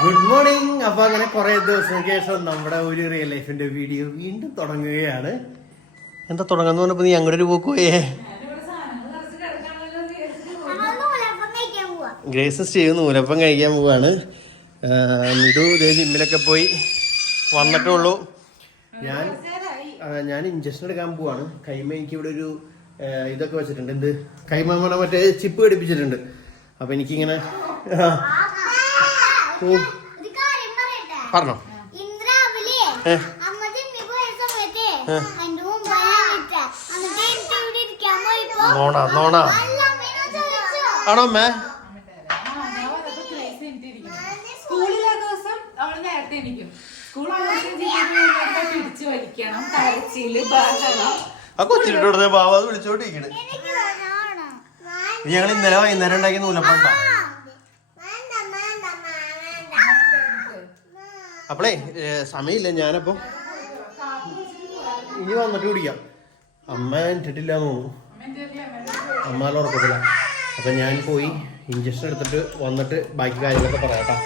Good morning അപ്പൊ അങ്ങനെ കുറെ ദിവസങ്ങൾക്ക് ശേഷം നമ്മുടെ ഒരു റിയൽ ലൈഫിന്റെ വീഡിയോ വീണ്ടും തുടങ്ങുകയാണ്. എന്താ തുടങ്ങാന്ന് പറഞ്ഞപ്പോ നീ അങ്ങോട്ട് ഒരു പോക്ക് പോയേ? ഗ്രേസ് സ്റ്റീവ് നൂലപ്പം കഴിക്കാൻ പോവാണ്. മിടു ഇതേ ജിമ്മിലൊക്കെ പോയി വന്നിട്ടേ ഉള്ളൂ. ഞാൻ ഞാൻ ഇഞ്ചക്ഷൻ എടുക്കാൻ പോവാണ്. കൈമ എനിക്ക് ഇവിടെ ഒരു ഇതൊക്കെ വെച്ചിട്ടുണ്ട്. എന്ത്? കൈമ മറ്റേ ചിപ്പ് ഘടിപ്പിച്ചിട്ടുണ്ട്. അപ്പൊ എനിക്കിങ്ങനെ പറഞ്ഞോ. നോണ നോണ ആണോ അമ്മേ സ്കൂളിലെ ദിവസം അവൾ നേരത്തെ ആ കൊച്ചിട്ട് ഉടനെ ബാബ അത് വിളിച്ചോണ്ടിരിക്കണ്. ഞങ്ങൾ ഇന്നലെ വൈകുന്നേരം ഉണ്ടാക്കിയ നൂലപ്പം ഉണ്ടാ വേണ്ട, വേണ്ട, വേണ്ട. അപ്പളേ സമയമില്ല ഞാനപ്പോ ഇനി വന്നിട്ട് കുടിക്കാം. അമ്മ ഇട്ടിട്ടില്ല എന്ന് തോന്നുന്നു. അമ്മ ഉറക്കത്തില്ല അപ്പൊ ഞാൻ പോയി ഇഞ്ചക്ഷൻ എടുത്തിട്ട് വന്നിട്ട് ബാക്കി കാര്യങ്ങളൊക്കെ പറയാട്ടാ.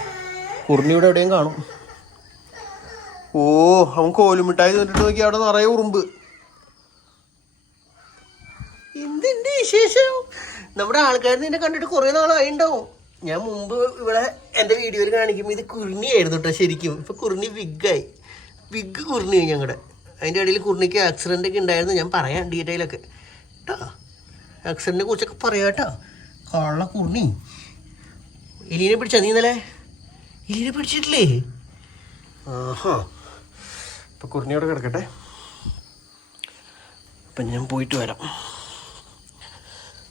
കുറിനിയുടെ എവിടെയും കാണും. ഓ അവൻ കോലുമിട്ടായി തിന്നിട്ട് നോക്കി അവിടെ നിറയെ ഉറുമ്പ്. എന്തിന്റെ വിശേഷം? നമ്മുടെ ആൾക്കാർ നിന്നെ കണ്ടിട്ട് കുറെ നാളായി ഉണ്ടാവും ഞാൻ മുമ്പ് ഇവിടെ എന്റെ വീഡിയോയിൽ കാണിക്കുമ്പോൾ ഇത് കുറിണിയായിരുന്നു കേട്ടോ ശരിക്കും. ഇപ്പം കുറിണി വിഗായി. വിഗ് കുറിണി ഞങ്ങളുടെ അതിന്റെ ഇടയിൽ കുറിണിക്ക് ആക്സിഡന്റ് ഒക്കെ ഉണ്ടായിരുന്നു. ഞാൻ പറയാം ഡീറ്റെയിലൊക്കെ കേട്ടോ ആക്സിഡന്റിനെ കുറിച്ചൊക്കെ പറയാം കേട്ടോ കള്ള കുറിണി എലീനെ പിടിച്ചാ നീ ഇന്നലെ? എലീനെ പിടിച്ചിട്ടില്ലേ? ആഹാ. ഇപ്പം കുറിണിയോടെ കിടക്കട്ടെ. അപ്പം ഞാൻ പോയിട്ട് വരാം.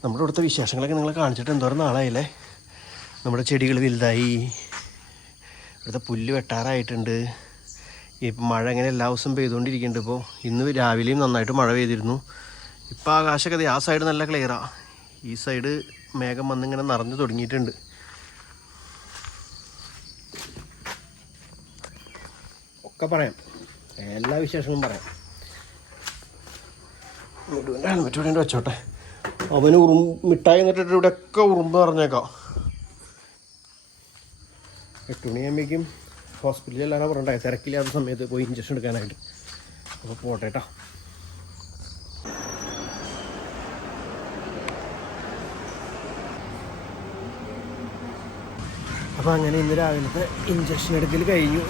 നമ്മുടെ ഇവിടുത്തെ വിശേഷങ്ങളൊക്കെ നിങ്ങളെ കാണിച്ചിട്ട് എന്തോരം നാളായില്ലേ? നമ്മുടെ ചെടികൾ വലുതായി. ഇവിടുത്തെ പുല്ല് വെട്ടാറായിട്ടുണ്ട്. ഇപ്പം മഴ ഇങ്ങനെ എല്ലാ ദിവസവും പെയ്തുകൊണ്ടിരിക്കുന്നുണ്ട് ഇപ്പോൾ ഇന്ന് രാവിലെയും നന്നായിട്ട് മഴ പെയ്തിരുന്നു. ഇപ്പോൾ ആകാശമൊക്കെ ദേ ആ സൈഡ് നല്ല ക്ലിയറാണ് ഈ സൈഡ് മേഘം വന്നിങ്ങനെ നിറഞ്ഞു തുടങ്ങിയിട്ടുണ്ട്. ഒക്കെ പറയാം. എല്ലാ വിശേഷങ്ങളും പറയാം. ഇവിടെ ഉണ്ട് വെച്ചോട്ടെ. അവന് ഉറും മിഠായി എന്നിട്ടിട്ട് ഇവിടെയൊക്കെ ഉറുമ്പ് പറഞ്ഞേക്കാം എട്ട് മണിയാകുമ്പോഴേക്കും ഹോസ്പിറ്റലിൽ എല്ലാവരും പറഞ്ഞിട്ടുണ്ടായി തിരക്കില്ലാത്ത സമയത്ത് പോയി ഇഞ്ചക്ഷൻ എടുക്കാനായിട്ട്. അപ്പോൾ പോട്ടെ കേട്ടോ അപ്പോൾ അങ്ങനെ ഇന്ന് രാവിലത്തെ ഇഞ്ചക്ഷൻ എടുക്കൽ കഴിഞ്ഞു.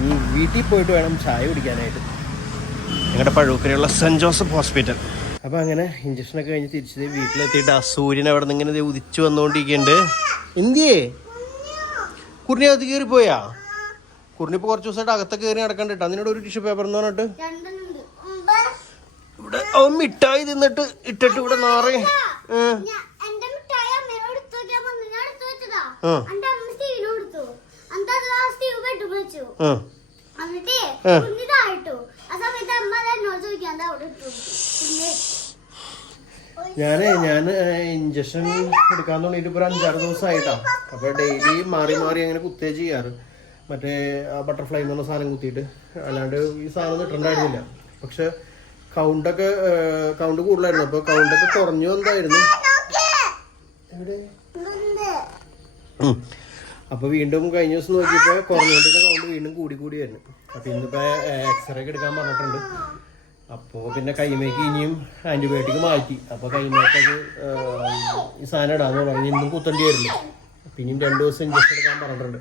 ഇനി വീട്ടിൽ പോയിട്ട് വേണം ചായ കുടിക്കാനായിട്ട്. ഞങ്ങളുടെ പഴൂക്കരയുള്ള സെന്റ് ജോസഫ് ഹോസ്പിറ്റൽ. അപ്പോൾ അങ്ങനെ ഇഞ്ചക്ഷനൊക്കെ കഴിഞ്ഞ് തിരിച്ചത് വീട്ടിലെത്തിയിട്ട് ആ സൂര്യൻ അവിടെ നിന്ന് ഇങ്ങനെ ഉദിച്ചു വന്നുകൊണ്ടിരിക്കുന്നുണ്ട്. എന്തിയേ കുറിനി അകത്ത് കയറി പോയാ കുറിനി ഇപ്പോൾ കുറച്ച് ദിവസമായിട്ട് അകത്തെ കയറി നടക്കണ്ടിട്ട് അതിനോട് ഒരു ടിഷ്യൂ പേപ്പർ എന്ന് പറഞ്ഞിട്ട്. ഇവിടെ അവൻ മിഠായി തിന്നിട്ട് ഇട്ടിട്ട് ഇവിടെ നാറേ. ആ. ഞാൻ ഞാൻ ഇഞ്ചക്ഷൻ എടുക്കാൻ തുടങ്ങിയിട്ട് ഇപ്പൊ ഒരു അഞ്ചാറ് ദിവസമായിട്ടാ. അപ്പോൾ ഡെയിലി മാറി മാറി അങ്ങനെ കുത്തേ ചെയ്യാറ്. മറ്റേ ബട്ടർഫ്ലൈ എന്നുള്ള സാധനം കുത്തിയിട്ട്. അല്ലാണ്ട് ഈ സാധനം കിട്ടണ്ടായിരുന്നില്ല പക്ഷെ കൗണ്ടൊക്കെ കൗണ്ട് കൂടുതലായിരുന്നു. അപ്പോൾ കൗണ്ടൊക്കെ കുറഞ്ഞു എന്തായിരുന്നു എവിടെ? ഉണ്ട്. ഉം. അപ്പൊ വീണ്ടും കഴിഞ്ഞ ദിവസം നോക്കിയപ്പോ കുറഞ്ഞോണ്ടിന്റെ കൗണ്ട് വീണ്ടും കൂടി കൂടി അപ്പൊ ഇന്നിപ്പോ എക്സ്റേ ഒക്കെ എടുക്കാൻ പറഞ്ഞിട്ടുണ്ട്. അപ്പോ പിന്നെ കൈമേക്ക് ഇനിയും ആന്റിബയോട്ടിക് മാറ്റി. അപ്പൊ കൈമേക്കത് ഈ സാധനം ഇടാന്ന് പറഞ്ഞു ഇന്നും കുത്തേണ്ടി വരില്ല പിന്നെയും രണ്ട് രണ്ടു ദിവസം ഇഞ്ചക്ഷൻ എടുക്കാൻ പറഞ്ഞിട്ടുണ്ട്.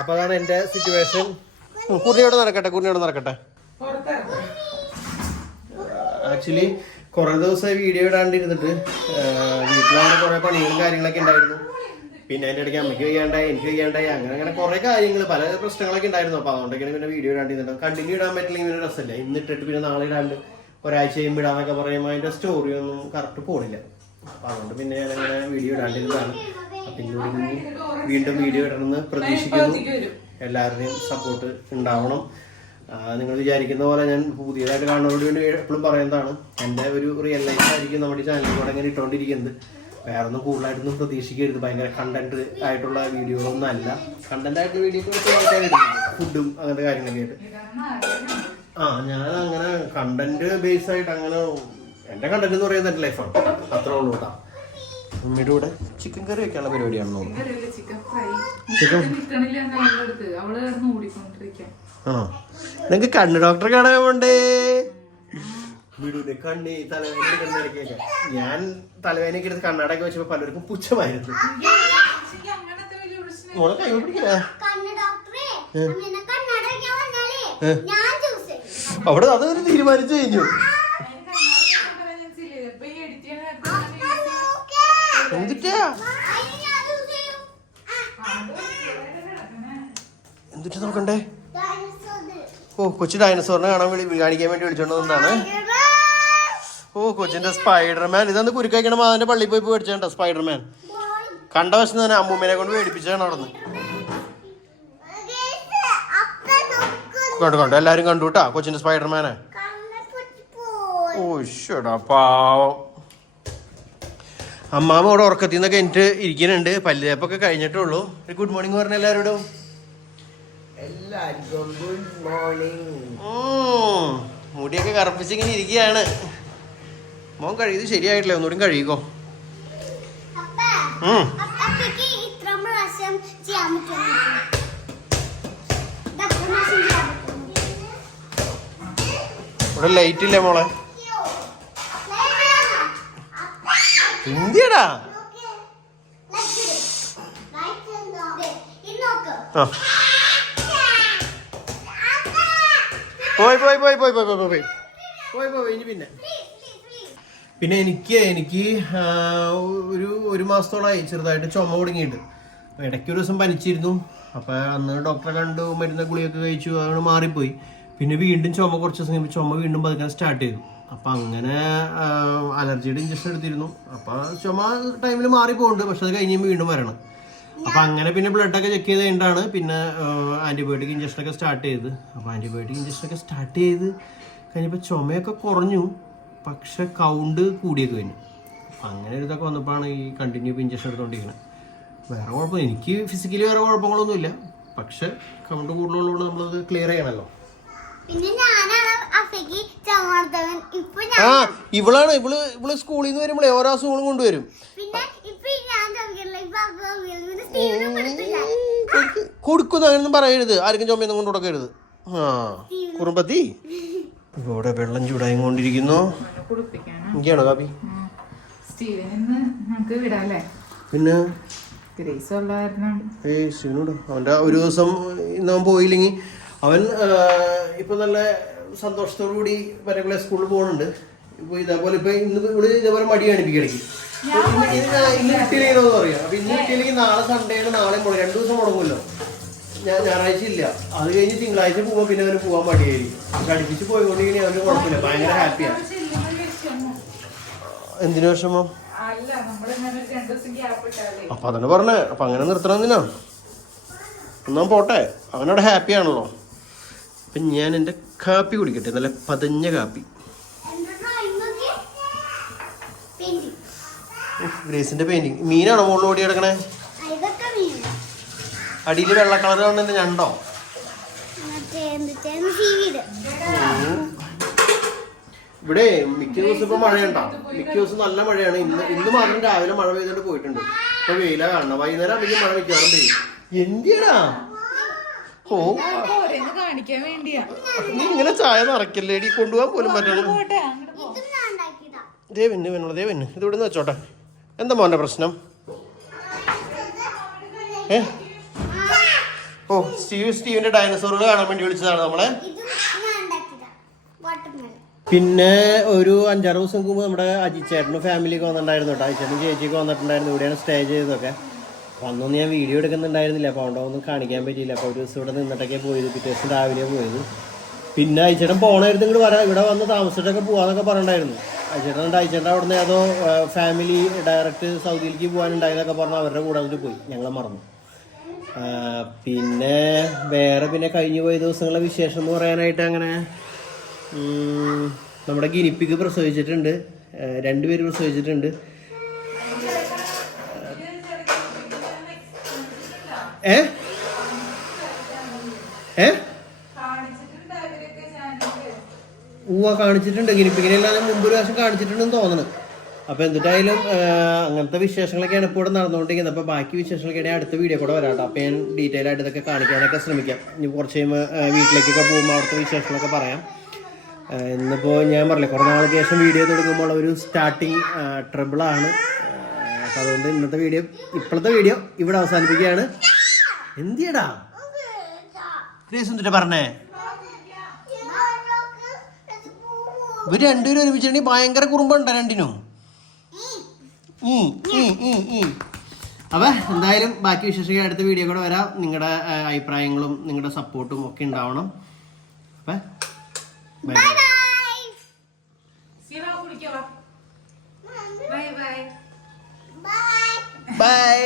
അപ്പോൾ അതാണ് എന്റെ സിറ്റുവേഷൻ കുറിയോടെ നടക്കട്ടെ കുറിയോടെ നടക്കട്ടെ. ആക്ച്വലി കുറേ ദിവസമായി വീഡിയോ ഇടാണ്ടിരുന്നിട്ട് വീട്ടിലാണ് കുറേ പണികളും കാര്യങ്ങളൊക്കെ ഉണ്ടായിരുന്നു. പിന്നെ അതിന്റെ ഇടയ്ക്ക് അമ്മയ്ക്ക് വയ്യാണ്ടായി എനിക്ക് വയ്യാണ്ടായി അങ്ങനെ അങ്ങനെ കുറെ കാര്യങ്ങൾ പല പ്രശ്നങ്ങളൊക്കെ ഉണ്ടായിരുന്നു. അപ്പൊ അതുകൊണ്ടൊക്കെയാണ് പിന്നെ വീഡിയോ ഇടാണ്ടിരുന്നത് കണ്ടിന്യൂ ഇടാൻ പറ്റില്ലെങ്കിൽ പിന്നെ രസമല്ല. ഇന്ന് ഇട്ടിട്ട് പിന്നെ നാളെ ഇടാണ്ട് ഒരാഴ്ച കഴിയുമ്പോൾ ഇടാന്നൊക്കെ പറയുമ്പോൾ അതിന്റെ സ്റ്റോറി ഒന്നും കറക്റ്റ് പോണില്ല. അപ്പൊ അതുകൊണ്ട് പിന്നെ അങ്ങനെ വീഡിയോ ഇടാണ്ടിരുന്നതാണ് അപ്പൊ ഇന്നോട് ഇനി വീണ്ടും വീഡിയോ ഇടണമെന്ന് പ്രതീക്ഷിക്കുന്നു. എല്ലാവരുടെയും സപ്പോർട്ട് ഉണ്ടാവണം. നിങ്ങൾ വിചാരിക്കുന്ന പോലെ ഞാൻ പുതിയതായിട്ട് കാണുന്നവരോട് വേണ്ടി എപ്പോഴും പറയുന്നതാണ് എന്റെ ഒരു റിയൽ ലൈഫ് ആയിരിക്കും നമ്മുടെ ചാനലിലൂടെ ഇങ്ങനെ ഇട്ടുകൊണ്ടിരിക്കുന്നത് വേറെ ഒന്നും കൂടുതലായിട്ടൊന്നും പ്രതീക്ഷിക്കരുത്. ഭയങ്കര കണ്ടന്റ് ആയിട്ടുള്ള വീഡിയോകളൊന്നും അല്ല. കണ്ടന്റ് ആയിട്ടുള്ള വീഡിയോ ഫുഡും അങ്ങനത്തെ കാര്യങ്ങളൊക്കെ ആയിട്ട്. ആ ഞാൻ അങ്ങനെ കണ്ടന്റ് ബേസ് ആയിട്ട് അങ്ങനെ എന്റെ കണ്ടന്റ് എന്ന് പറയുന്നത് എന്റെ ലൈഫാണ് അത്രേ ഉള്ളൂ കേട്ടോ അമ്മയുടെ കൂടെ ചിക്കൻ കറി വെക്കാനുള്ള പരിപാടിയാണെന്ന് തോന്നുന്നു. ആ. നിങ്ങക്ക് കണ്ണ് ഡോക്ടറെ കാണാൻ പോണ്ടേ? വിടൂല കണ്ണ് തലവേദന കിടന്നിടക്കൊക്കെ ഞാൻ തലവേദനയ്ക്ക് എടുത്ത് കണ്ണാടൊക്കെ വെച്ചപ്പോ പലർക്കും പുച്ഛമായിരുന്നു. കൈ അവിടെ അത് ഒരു തീരുമാനിച്ചു കഴിഞ്ഞു. എന്തിട്ടാ? എന്തിട്ട് നോക്കണ്ടേ? ഓ കൊച്ചു ഡയനസോറിനെ കാണാൻ വേണ്ടി കാണിക്കാൻ വേണ്ടി വിളിച്ചോണ്ടതെന്നാണ് ഓ കൊച്ചിന്റെ സ്പൈഡർമാൻ. ഇതൊന്ന് കുരുക്കഴിക്കണ അതിന്റെ പള്ളിയിൽ പോയി മേടിച്ചോ സ്പൈഡർമാൻ. കണ്ട വശം തന്നെ അമ്മൂമ്മനെ കൊണ്ട് മേടിപ്പിച്ചാണ് അവിടെ. കണ്ടു കണ്ടു. എല്ലാരും കണ്ടു കേട്ടാ കൊച്ചിന്റെ സ്പൈഡർമാനെ. കണ്ണ് പൊട്ടിപ്പോയി. ഓ ശടാ പാവം. അമ്മാമ്മ അവിടെ ഉറക്കത്തിൽ നിന്നൊക്കെ എനിക്ക് ഇരിക്കുന്നുണ്ട്. പല്ലുതേപ്പൊക്കെ കഴിഞ്ഞിട്ടേ ഉള്ളൂ ഒരു ഗുഡ് മോർണിംഗ് പറഞ്ഞ എല്ലാവരോടും എല്ലാവർക്കും ഗുഡ് മോർണിംഗ് മുടിയൊക്കെ കറുപ്പിച്ചിങ്ങനെ ഇരിക്കുകയാണ്. മോൻ കഴിയത് ശരിയായിട്ടില്ല. ഒന്നുകൂടി പ്രാവശ്യം ഇവിടെ ലൈറ്റ് ഇല്ലേ മോളെ? ഇന്ത്യടാ. പോയി. ആ പോയി പോയി പോയി പോയി പോയി പോയി പോയി. പോയി പോയി ഇനി പിന്നെ. പിന്നെ എനിക്ക് എനിക്ക് ഒരു ഒരു മാസത്തോളമായി ചെറുതായിട്ട് ചുമ തുടങ്ങിയിട്ട് ഇടയ്ക്ക് ഒരു ദിവസം പനിച്ചിരുന്നു. അപ്പോൾ അന്ന് ഡോക്ടറെ കണ്ടു മരുന്ന് ഗുളിയൊക്കെ കഴിച്ചു അതുകൊണ്ട് മാറിപ്പോയി. പിന്നെ വീണ്ടും ചുമ കുറച്ച് ദിവസം ചുമ വീണ്ടും പതുക്കാൻ സ്റ്റാർട്ട് ചെയ്തു. അപ്പം അങ്ങനെ അലർജിയുടെ ഇഞ്ചക്ഷൻ എടുത്തിരുന്നു. അപ്പോൾ ചുമ ടൈമിൽ മാറിപ്പോകുന്നുണ്ട് പക്ഷെ അത് കഴിഞ്ഞ് വീണ്ടും വരണം. അപ്പം അങ്ങനെ പിന്നെ ബ്ലഡൊക്കെ ചെക്ക് ചെയ്ത് കഴിഞ്ഞിട്ടാണ് പിന്നെ ആന്റിബയോട്ടിക് ഇഞ്ചക്ഷനൊക്കെ സ്റ്റാർട്ട് ചെയ്ത് അപ്പോൾ ആന്റിബയോട്ടിക് ഇഞ്ചക്ഷനൊക്കെ സ്റ്റാർട്ട് ചെയ്ത് കഴിഞ്ഞപ്പോൾ ചുമയൊക്കെ കുറഞ്ഞു. പക്ഷെ കൗണ്ട് കൂടിയൊക്കെ കഴിഞ്ഞു. അപ്പം അങ്ങനെ ഒരു ഇതൊക്കെ വന്നപ്പോഴാണ് ഈ കണ്ടിന്യൂ ഇപ്പോൾ ഇഞ്ചക്ഷൻ എടുത്തുകൊണ്ടിരിക്കുന്നത് വേറെ കുഴപ്പം എനിക്ക് ഫിസിക്കലി വേറെ കുഴപ്പങ്ങളൊന്നുമില്ല. പക്ഷെ കൗണ്ട് കൂടുതലുള്ളതുകൊണ്ട് നമ്മളത് ക്ലിയർ ചെയ്യണമല്ലോ ആ ഞാൻ ഇവളാണ്. ഇവൾ ഇവൾ സ്കൂളിൽ നിന്ന് വരുമ്പോഴേ ഓരോ അസുഖങ്ങളും കൊണ്ടുവരും. കൊടുക്കുന്നു അങ്ങനെയൊന്നും പറയരുത്. ആർക്കും ചുമയൊന്നും കൊണ്ടു കൊടുക്കരുത്. ആ കുറുമ്പത്തി? ഇവിടെ വെള്ളം ചൂടായി കൊണ്ടിരിക്കുന്നു എനിക്കാണോ കാപ്പി? പിന്നെ? ഏയ് അവന്റെ ഒരു ദിവസം ഇന്ന് അവൻ പോയില്ലെങ്കിൽ അവൻ ഇപ്പൊ നല്ല സന്തോഷത്തോടു കൂടി വരക്കുള്ള സ്കൂളിൽ പോകുന്നുണ്ട് ഇപ്പൊ ഇതേപോലെ ഇപ്പൊ ഇന്ന് ഇവിടെ ഇതേപോലെ മടി കാണിപ്പിക്കണെങ്കിൽ ഇന്ന് കിട്ടിയില്ലെന്ന് പറയാം. അപ്പൊ ഇന്ന് കിട്ടിയില്ലെങ്കിൽ നാളെ സൺഡേ ആണ് നാളെ മുടങ്ങും രണ്ടു ദിവസം മുടങ്ങുമല്ലോ ഞായറാഴ്ച ഇല്ല. അത് കഴിഞ്ഞ് തിങ്കളാഴ്ച പോവാ പിന്നെ അവന് പോവാൻ മടിയായിരിക്കും പക്ഷെ അടുപ്പിച്ച് പോയിക്കൊണ്ടിങ്ങനെ അവന് കുഴപ്പമില്ല. ഭയങ്കര ഹാപ്പിയാണ് എന്തിനു വിഷമം? അപ്പൊ അതന്നെ പറഞ്ഞേ അപ്പൊ അങ്ങനെ നിർത്തണം എന്തിനാ? എന്നാ പോട്ടെ. അവനവിടെ ഹാപ്പി ആണല്ലോ. അപ്പൊ ഞാൻ എന്റെ കാപ്പി കുടിക്കട്ടെ. നല്ല പതഞ്ഞ കാപ്പി. ഗ്രേസിന്റെ പെയിന്റിങ് മീനാണോ മുകളിൽ ഓടി കിടക്കണേ അടിയിൽ വെള്ള കളർ കൊണ്ട് ഞണ്ടോ? ഇവിടെ മിക്ക ദിവസം ഇപ്പൊ മഴയുണ്ടോ? മിക്ക ദിവസം നല്ല മഴയാണ്. ഇന്ന് ഇന്ന് മാത്രം രാവിലെ മഴ പെയ്തിട്ട് പോയിട്ടുണ്ട്. ഇപ്പൊ വെയില കാണണം വൈകുന്നേരം അധികം മഴ മിക്കവാറും പെയ്യും. എന്തിയാടാ? ഓ ഓരോന്ന് കാണിക്കാൻ വേണ്ടിയാ നീ ഇങ്ങനെ ചായ നിറക്കല്ലേടി കൊണ്ടുപോകാൻ പോലും പറ്റണം ദേവന് വേണോ ദേവന് ഇത് ഇവിടെ നിന്ന് വെച്ചോട്ടെ. എന്താ മോന്റെ പ്രശ്നം? ഏ? ഓ സ്റ്റീവ് സ്റ്റീവിന്റെ ഡയനസോറുകൾ കാണാൻ വേണ്ടി വിളിച്ചതാണ് നമ്മളെ. പിന്നെ ഒരു അഞ്ചാറ് ദിവസം മുമ്പ് നമ്മുടെ അജിച്ചേട്ടനും ഫാമിലിയൊക്കെ വന്നിട്ടുണ്ടായിരുന്നു കേട്ടോ. അജിച്ചേട്ടനും ചേച്ചിക്ക് വന്നിട്ടുണ്ടായിരുന്നു. ഇവിടെയാണ് സ്റ്റേ ചെയ്തതൊക്കെ. വന്നൊന്നും അന്നൊന്നും ഞാൻ വീഡിയോ എടുക്കുന്നുണ്ടായിരുന്നില്ല. അപ്പോൾ അവിടെ ഒന്നും കാണിക്കാൻ പറ്റിയില്ല. അപ്പോൾ ഒരു ദിവസം ഇവിടെ നിന്നിട്ടൊക്കെ പോയത്. പിറ്റേ ദിവസം രാവിലെ പോയത്. പിന്നെ അയച്ചേട്ടൻ പോണായിരുന്നു ഇങ്ങോട്ട് വരാം ഇവിടെ വന്ന് താമസിച്ചിട്ടൊക്കെ പോകാന്നൊക്കെ പറഞ്ഞിട്ടുണ്ടായിരുന്നു. അയച്ചേട്ടൻ അയച്ചേട്ടൻ അവിടെ നിന്ന് ഏതോ ഫാമിലി ഡയറക്റ്റ് സൗദിയിലേക്ക് പോകാനുണ്ടായതൊക്കെ പറഞ്ഞ് അവരുടെ കൂടെ അങ്ങോട്ട് പോയി. ഞങ്ങളെ മറന്നു. പിന്നെ വേറെ പിന്നെ കഴിഞ്ഞു പോയ ദിവസങ്ങളെ വിശേഷം എന്ന് പറയാനായിട്ട് അങ്ങനെ നമ്മുടെ ഗിനിപ്പിക്ക് പ്രസവിച്ചിട്ടുണ്ട്. രണ്ടുപേര് പ്രസവിച്ചിട്ടുണ്ട്. ഏ? ഏ? ഉവ്വ കാണിച്ചിട്ടുണ്ട്. ഗിനിപ്പിക്കിനെല്ലാം മുമ്പ് ഒരു പ്രാവശ്യം കാണിച്ചിട്ടുണ്ടെന്ന് തോന്നണം. അപ്പൊ എന്തിട്ടായാലും ആ, അങ്ങനത്തെ വിശേഷങ്ങളൊക്കെയാണ് ഇപ്പോൾ ഇവിടെ നടന്നുകൊണ്ടിരിക്കുന്നത്. അപ്പൊ ബാക്കി വിശേഷങ്ങളൊക്കെ അടുത്ത വീഡിയോ കൂടെ വരാം അപ്പൊ ഞാൻ ഡീറ്റെയിൽ ആയിട്ട് ഇതൊക്കെ കാണിക്കാനൊക്കെ ശ്രമിക്കാം. ഇനി കുറച്ച് കഴിയുമ്പോൾ വീട്ടിലേക്കൊക്കെ പോകുമ്പോൾ അവിടുത്തെ വിശേഷങ്ങളൊക്കെ പറയാം. ഇന്നിപ്പോൾ ഞാൻ പറഞ്ഞില്ലേ കുറേ നാൾക്ക് ശേഷം വീഡിയോ തുടങ്ങുമ്പോൾ ഒരു സ്റ്റാർട്ടിങ് ട്രിബിളാണ് അപ്പോൾ അതുകൊണ്ട് ഇന്നത്തെ വീഡിയോ ഇപ്പോഴത്തെ വീഡിയോ ഇവിടെ അവസാനിപ്പിക്കുകയാണ്. എന്തിയടാ? പറഞ്ഞേ? ഇവർ രണ്ടുപേരും ഒരുമിച്ചിട്ടുണ്ടെങ്കിൽ ഭയങ്കര കുറുമ്പുണ്ടോ രണ്ടിനും. അപ്പൊ എന്തായാലും ബാക്കി വിശേഷിക്കാൻ അടുത്ത വീഡിയോ കൂടെ വരാം. നിങ്ങളുടെ അഭിപ്രായങ്ങളും നിങ്ങളുടെ സപ്പോർട്ടും ഒക്കെ ഉണ്ടാവണം. അപ്പൊ ബൈ ബൈ ബൈ ബൈ